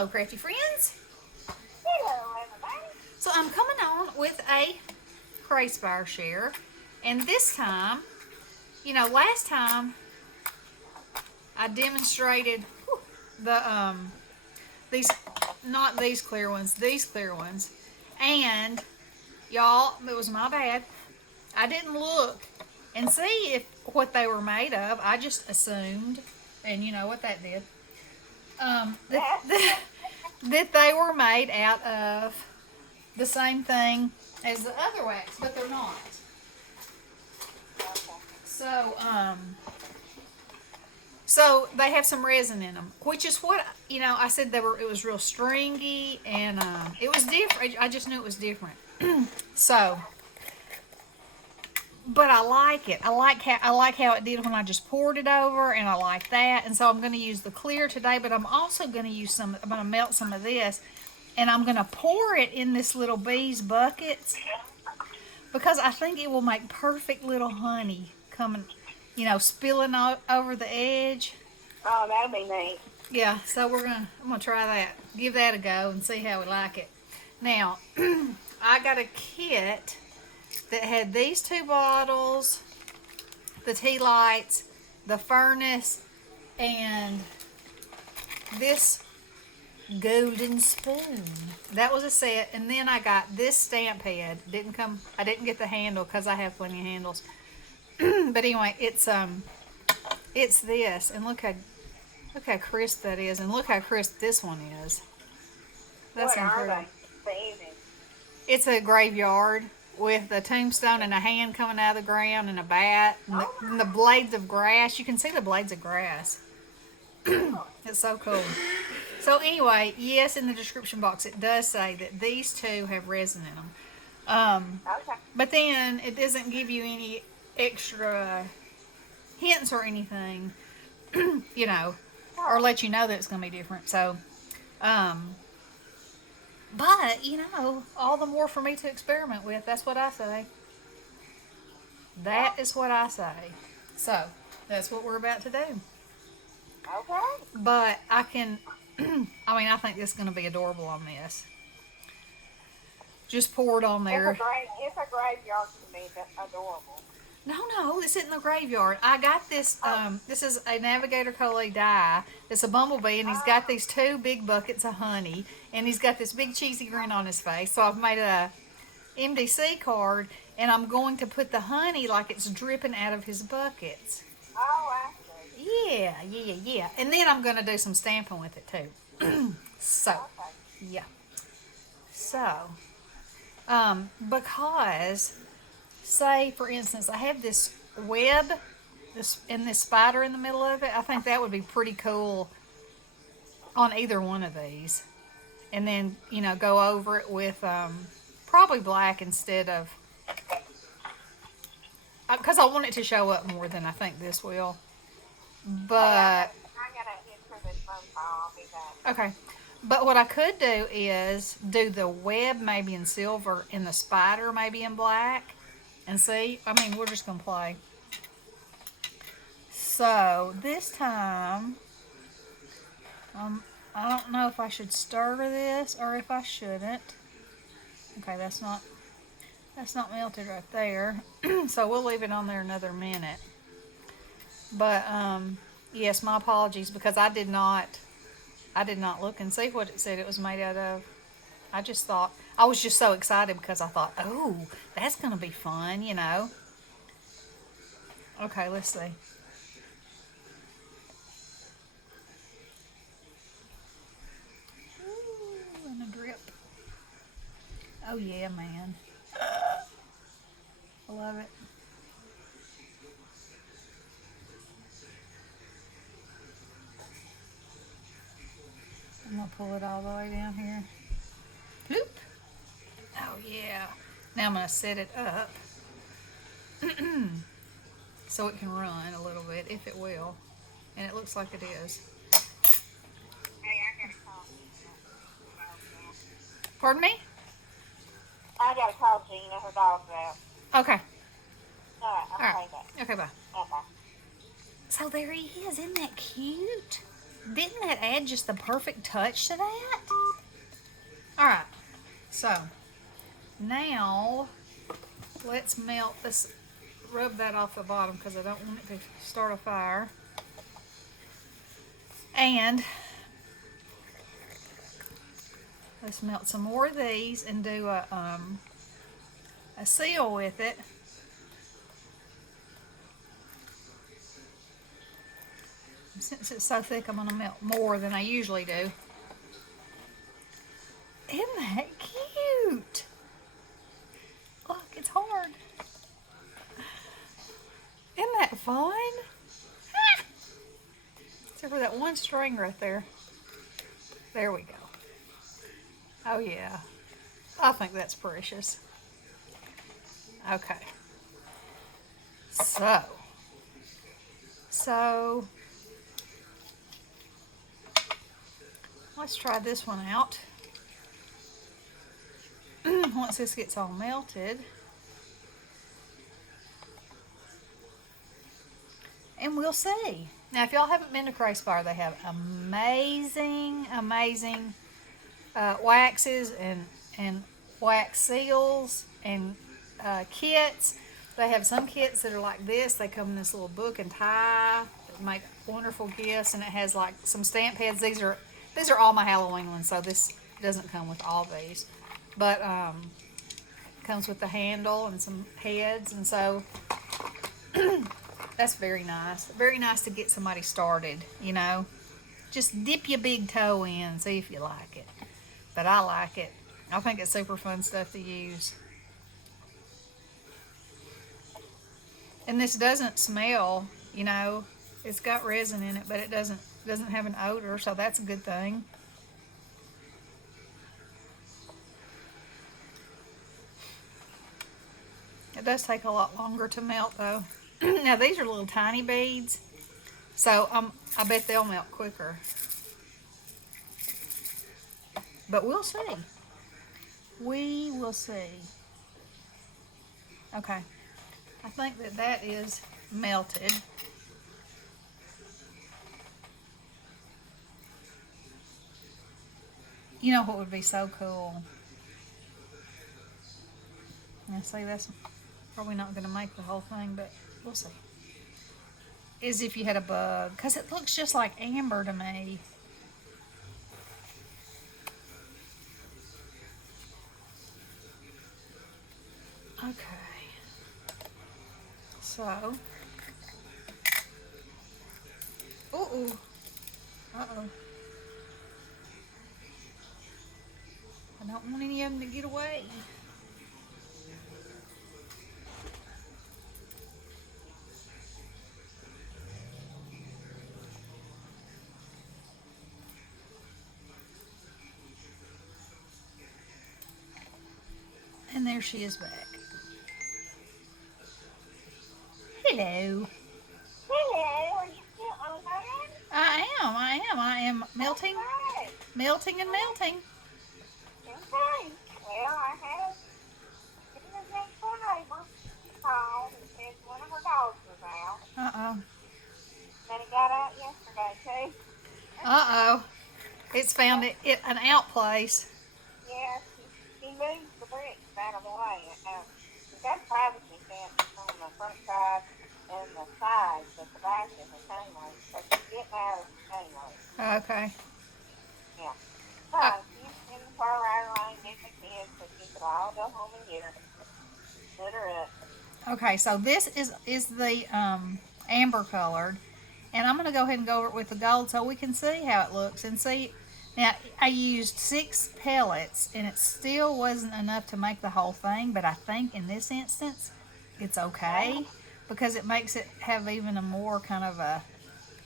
Hello, crafty friends. Hello, everybody. So I'm coming on with a Crazy share, and this time, last time I demonstrated the these not these clear ones, these clear ones, and y'all, it was my bad. I didn't look and see if what they were made of. I just assumed, and you know what that did. That they were made out of the same thing as the other wax, but they're not. So, so they have some resin in them, which is what I said they were. It was real stringy, and it was different. I just knew it was different. So, but I like it. I like how it did when I just poured it over, and I like that. And so I'm going to use the clear today, but I'm also going to use some. I'm going to melt some of this, and I'm going to pour it in this little bees buckets because I think it will make perfect little honey coming, spilling over the edge. Oh, that'll be neat. Yeah, so I'm gonna try that. Give that a go and see how we like it. Now, I got a kit that had these 2 bottles, the tea lights, the furnace, and this golden spoon. That was a set, and then I got this stamp head. I didn't get the handle because I have plenty of handles. But anyway, it's this, and look how crisp that is, and look how crisp this one is. That's what incredible. are they? Easy. It's a graveyard with a tombstone and a hand coming out of the ground and a bat and the blades of grass. You can see the blades of grass. It's so cool. So anyway, yes, in the description box it does say that these 2 have resin in them. Okay. But then it doesn't give you any extra hints or anything, or let you know that it's going to be different. So, but, all the more for me to experiment with. That's what I say. That is what I say. So, that's what we're about to do. Okay. But I can, I think this is going to be adorable on this. Just pour it on there. It's a graveyard to me. That's adorable. No, this isn't the graveyard. I got this, this is a Navigator Collie die. It's a bumblebee, and he's got these 2 big buckets of honey, and he's got this big cheesy grin on his face. So I've made a MDC card, and I'm going to put the honey like it's dripping out of his buckets. Oh, I see. Yeah. And then I'm going to do some stamping with it, too. So, yeah. So, because... say, for instance, I have this web and this spider in the middle of it. I think that would be pretty cool on either one of these. And then, go over it with probably black instead of... because I want it to show up more than I think this will. But... I gotta hit for this phone call. I'll be back. Okay. But what I could do is do the web maybe in silver and the spider maybe in black. And see, we're just going to play. So, this time, I don't know if I should stir this or if I shouldn't. Okay, that's not melted right there. So, we'll leave it on there another minute. But, yes, my apologies because I did not look and see what it said it was made out of. I just thought, I was just so excited because I thought, oh, that's going to be fun, Okay, let's see. Ooh, and a drip. Oh, yeah, man. I love it. I'm going to pull it all the way down here. Bloop. Oh, yeah. Now I'm going to set it up so it can run a little bit, if it will. And it looks like it is. Hey, I gotta call. Pardon me? I gotta call Gina. Her dog's out. Okay. All right. Okay, bye. Okay. So there he is. Isn't that cute? Didn't that add just the perfect touch to that? Alright, so now let's melt this, rub that off the bottom because I don't want it to start a fire. And let's melt some more of these and do a seal with it. Since it's so thick, I'm going to melt more than I usually do. Isn't that cute? Look, it's hard. Isn't that fun? Ah! Except for that one string right there. There we go. Oh yeah. I think that's precious. Okay. So let's try this one out. Once this gets all melted. And we'll see. Now, if y'all haven't been to Crayspire, they have amazing waxes and wax seals and kits. They have some kits that are like this. They come in this little book and tie that make wonderful gifts, and it has like some stamp heads. These are all my Halloween ones, so this doesn't come with all these, but it comes with the handle and some heads, and so that's very nice. Very nice to get somebody started, you know. Just dip your big toe in, see if you like it. But I like it. I think it's super fun stuff to use. And this doesn't smell, you know. It's got resin in it, but it doesn't have an odor, so that's a good thing. It does take a lot longer to melt though. Now these are little tiny beads, so I bet they'll melt quicker. But we'll see. We will see. Okay. I think that is melted. You know what would be so cool? Now see, that's probably not going to make the whole thing, but we'll see. Is if you had a bug, because it looks just like amber to me. Okay. So. Uh-oh. Uh-oh. I don't want any of them to get away. And there she is back. Hello. Hello, are you still on that? I am melting and melting. Okay. Well, I have given a next door neighbor called and said one of her dogs was out. Uh-oh. And it got out yesterday, too. Uh-oh. It's found an out place. Yeah, she moved the bricks out of the way. We've got privacy fence on the front side and the sides, but the back is a chain link. So she's getting out of the chain link. Okay. Yeah. So she's in the car right around getting the kids, so she could all go home and get her. Put her up. Okay, so this is the amber colored, and I'm going to go ahead and go over it with the gold so we can see how it looks and see. Now, I used 6 pellets, and it still wasn't enough to make the whole thing, but I think in this instance, it's okay, because it makes it have even a more kind of a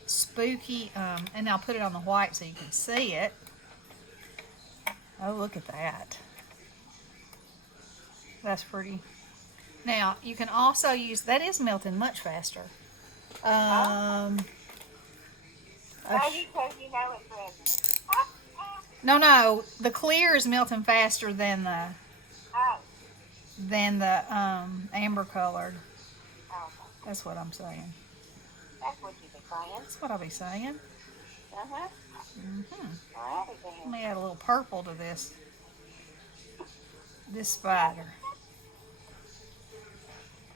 spooky, and I'll put it on the white so you can see it. Oh, look at that. That's pretty. Now, you can also use, that is melting much faster. Maybe because you know it's resin. No, the clear is melting faster than the amber colored. Okay. That's what I'm saying. That's what you've been saying. That's what I'll be saying. Uh-huh. Alrighty Let then. me add a little purple to this spider.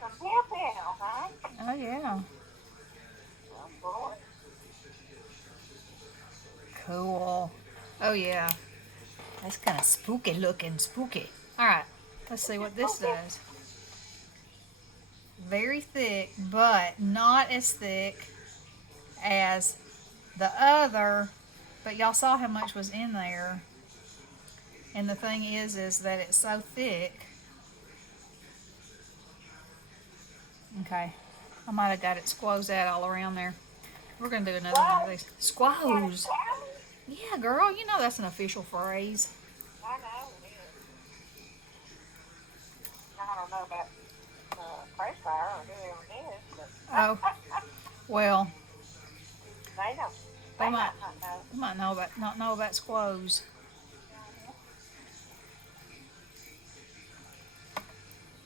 Some peel, huh? Oh yeah, Oh, boy. cool. Oh yeah, that's kind of spooky looking, spooky. All right, let's see what this Okay. does. Very thick, but not as thick as the other. But y'all saw how much was in there. And the thing is that it's so thick. Okay, I might have got it squoze out all around there. We're gonna do another one of these. Squoze. Yeah, girl, you know that's an official phrase. I know it is. I don't know about Crash Fire or whoever it is, but Oh, well, they know. they They might might not know. they might know about not know about squoze.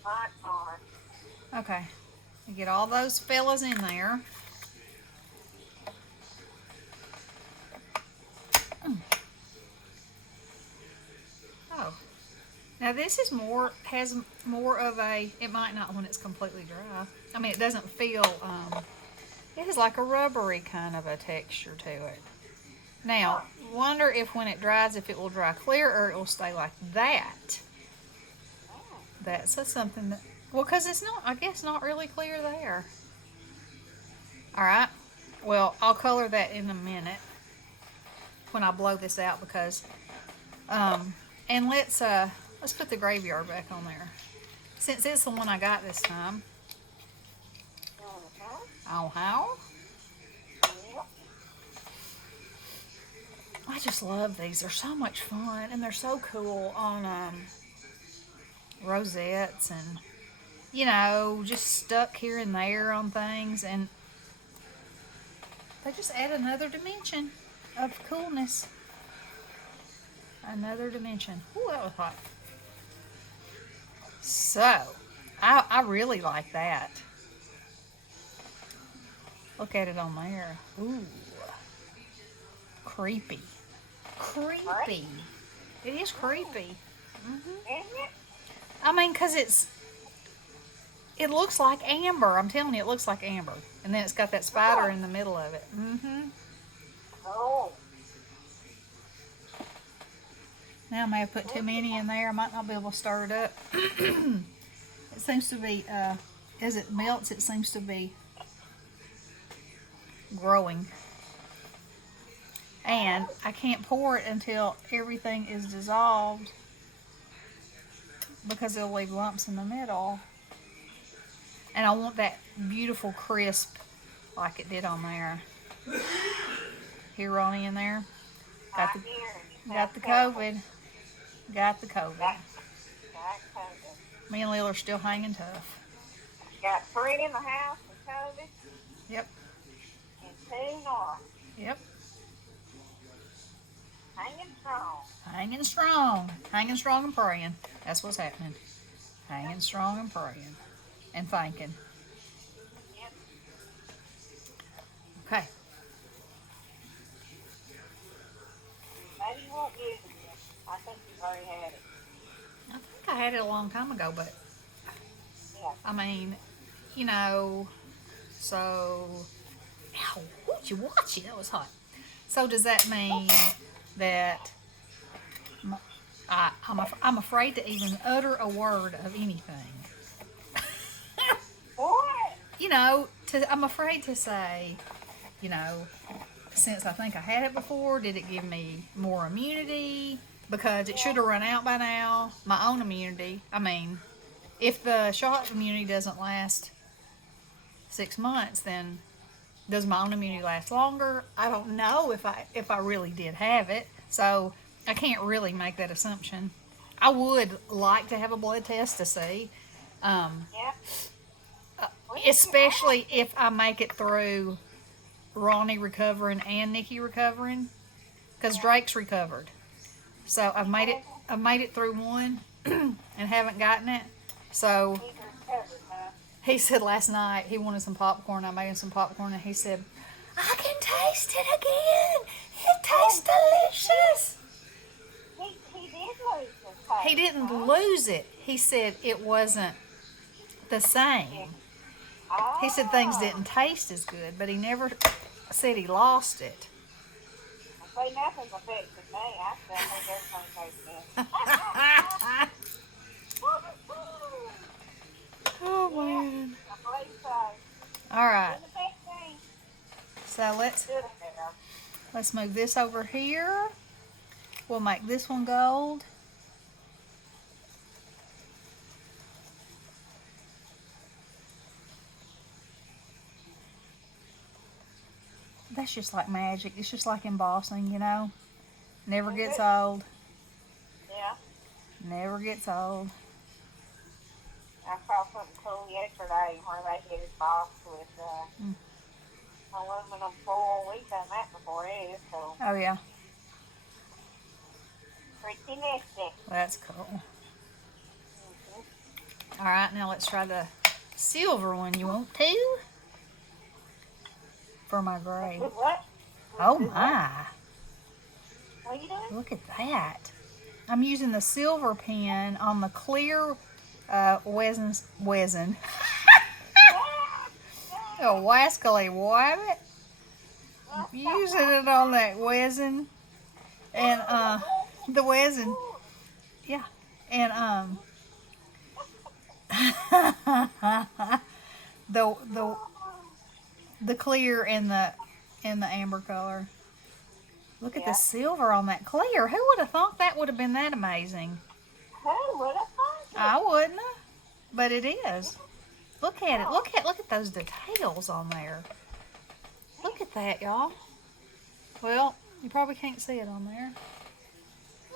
Hot on. Okay, you get all those fellas in there. Oh, now this is has more of a. It might not when it's completely dry. I mean, it doesn't feel. It is like a rubbery kind of a texture to it. Now, wonder if when it dries, if it will dry clear or it will stay like that. That's something that, well, because it's not, I guess, not really clear there. All right. Well, I'll color that in a minute when I blow this out because, and let's put the graveyard back on there. Since it's the one I got this time. Oh, how? I just love these. They're so much fun and they're so cool on rosettes and just stuck here and there on things, and they just add another dimension of coolness. Another dimension. Ooh, that was hot. So, I really like that. Look at it on there. Ooh. Creepy. Creepy. It is creepy. I mean, because it looks like amber. I'm telling you, it looks like amber. And then it's got that spider in the middle of it. Oh. Now I may have put too many in there. I might not be able to stir it up. It seems to be, as it melts, it seems to be growing. And I can't pour it until everything is dissolved because it'll leave lumps in the middle. And I want that beautiful crisp like it did on there. Here, Ronnie, in there. Got the COVID. Got the COVID. Me and Lil are still hanging tough. Got 3 in the house with COVID. Yep. And 2 north. Yep. Hanging strong. Hanging strong. Hanging strong and praying. That's what's happening. Hanging strong and praying. And thinking. Yep. Okay. Maybe you won't use it yet. I think you've already had it. I think I had it a long time ago, but Yeah. I mean, so, ow, would you watch it? That was hot. So does that mean that I'm afraid to even utter a word of anything? What? I'm afraid to say, since I think I had it before, did it give me more immunity? Because it should have run out by now. My own immunity. I mean, if the shot immunity doesn't last 6 months, then does my own immunity last longer? I don't know if I really did have it. So I can't really make that assumption. I would like to have a blood test to see. Yeah. Especially if I make it through Ronnie recovering and Nikki recovering, because Drake's recovered. So I've made it through one and haven't gotten it. So He's recovered, huh? he said last night he wanted some popcorn. I made him some popcorn, and he said, "I can taste it again. It tastes delicious. He did lose his taste. He didn't huh? lose it. He said it wasn't the same. He said things Oh. didn't taste as good, but he never said he lost it. See, nothing's affected me. I still think everything tastes good. Oh Yeah, man. I believe so. All right. It's the best thing. So Good affair. let's move this over here. We'll make this one gold. That's just like magic. It's just like embossing, you know. Never gets old. Yeah. Never gets old. I saw something cool yesterday where they did it box with aluminum foil. We've done that before, it is cool. Oh yeah, Pretty nifty. that's cool. Mm-hmm. All right, now let's try the silver one. You want to? For my gray. What? Oh my! What are you doing? Look at that. I'm using the silver pen on the clear resin. A wascally wabbit. Using it on that resin. And the resin. Yeah. And the clear and the amber color. Look at the silver on that clear. Who would have thought that would have been that amazing? Who would have thought it? I wouldn't have, but it is. Look at it. Look at those details on there. Look at that, y'all. Well, you probably can't see it on there.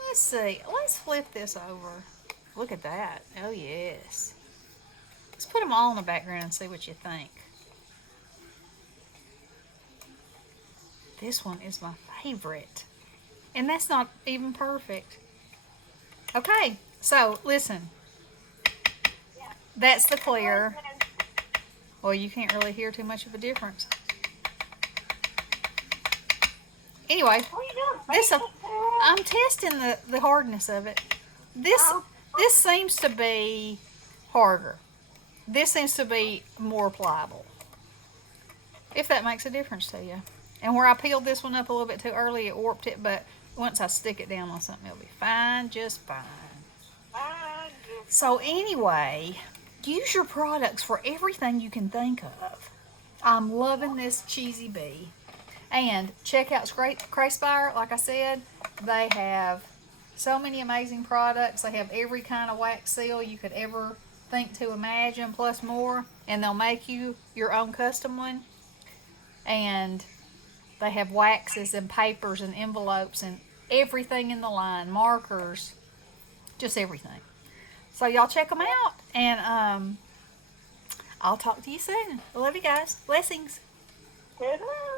Let's see. Let's flip this over. Look at that. Oh, yes. Let's put them all in the background and see what you think. This one is my favorite. And that's not even perfect. Okay, so listen. That's the clear. Well, you can't really hear too much of a difference. Anyway, this I'm testing the hardness of it. This seems to be harder. This seems to be more pliable. If that makes a difference to you. And where I peeled this one up a little bit too early, it warped it, but once I stick it down on something, it'll be fine, just fine. So anyway, use your products for everything you can think of. I'm loving this cheesy bee. And check out Crayspire. Like I said, they have so many amazing products. They have every kind of wax seal you could ever think to imagine, plus more. And they'll make you your own custom one. And they have waxes and papers and envelopes and everything in the line. Markers. Just everything. So y'all check them out. And I'll talk to you soon. I love you guys. Blessings. Good luck.